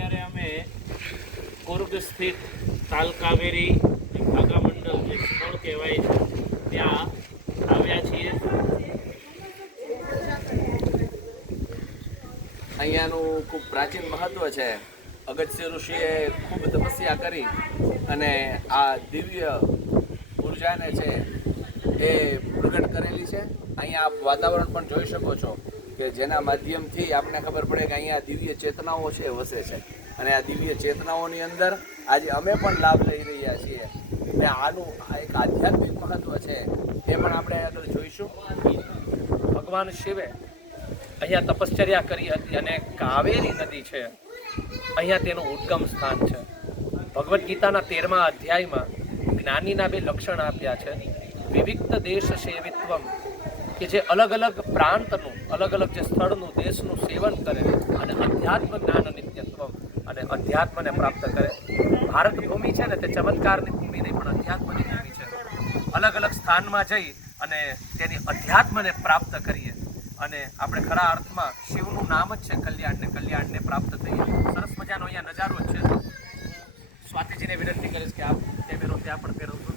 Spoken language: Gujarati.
અત્યારે અમે કુર્ગ સ્થિત તાલકાવેરી ભાગા મંડળ જે સ્થળ કહેવાય છે ત્યાં આવ્યા છીએ. અહીંયાનું ખૂબ પ્રાચીન મહત્વ છે. અગસ્ત્ય ઋષિએ ખૂબ તપસ્યા કરી અને આ દિવ્ય ઉર્જાને છે એ પ્રગટ કરેલી છે. અહીંયા આપ વાતાવરણ પણ જોઈ શકો છો કે જેના માધ્યમથી આપને ખબર પડે કે અહીંયા દિવ્ય ચેતનાઓ છે વસે છે અને આ દિવ્ય ચેતનાઓની અંદર આજે અમે પણ લાભ લઈ રહ્યા છીએ. અને આનું એક આધ્યાત્મિક મહત્વ છે એ પણ આપણે આગળ જોઈશું. ભગવાન શિવે અહીંયા તપશ્ચર્યા કરી હતી અને કાવેરી નદી છે અહીંયા તેનું ઉદ્ગમ સ્થાન છે. ભગવદ્ ગીતાના 13મા અધ્યાયમાં જ્ઞાનીના 2 લક્ષણ આપ્યા છે. વિવિક્ત દેશ સેવિત્વમ, કે જે અલગ અલગ પ્રાંતનું, અલગ અલગ જે સ્થળનું, દેશનું સેવન કરે, અને અધ્યાત્મ જ્ઞાન નિત્યત્વમ, અને અધ્યાત્મને પ્રાપ્ત કરે. ભારત ભૂમિ છે ને તે ચમત્કારની ભૂમિ નહીં પણ અધ્યાત્મની ભૂમિ છે. અલગ અલગ સ્થાનમાં જઈ અને તેની અધ્યાત્મને પ્રાપ્ત કરીએ અને આપણે ખરા અર્થમાં શિવનું નામ જ છે કલ્યાણને પ્રાપ્ત થઈએ. સરસ મજાનો અહીંયા નજારો જ છે. સ્વાતિજીને વિનંતી કરીશ કે આપ કેમેરો ત્યાં પણ ફેરવજો.